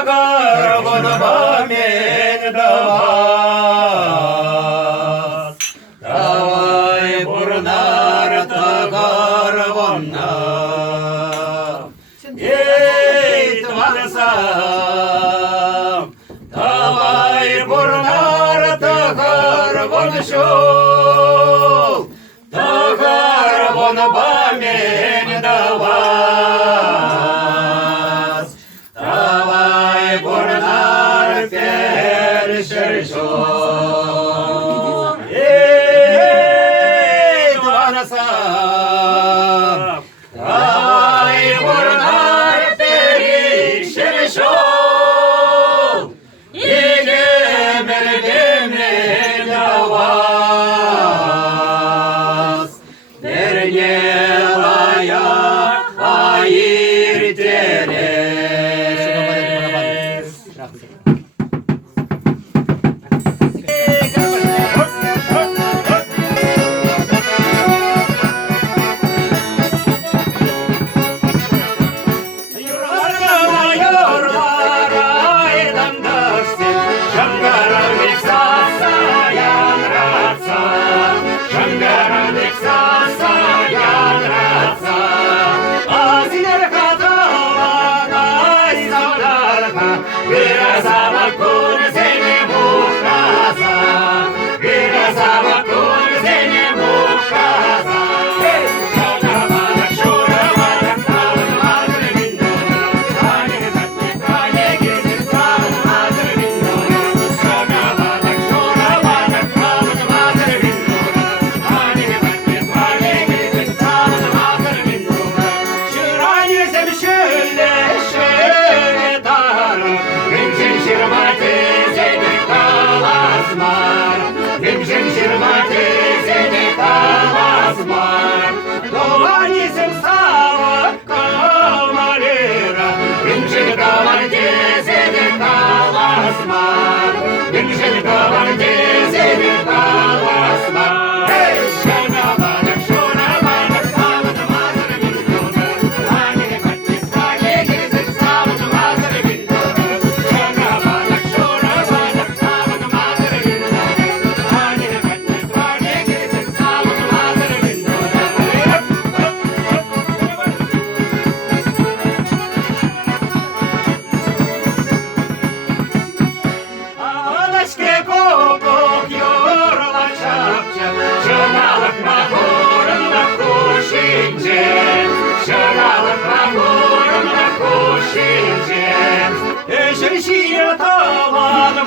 Тагар вон бамин давас, давай бурнар тагар вонна. Ей, твансам, давай бурнар тагар вон шул, тагар вон бамин давас, давай бурнар першер шул. Ей, твансам, давай бурнар першер шул, егемелдемне давас, вернелая айыртелес. Женщина талант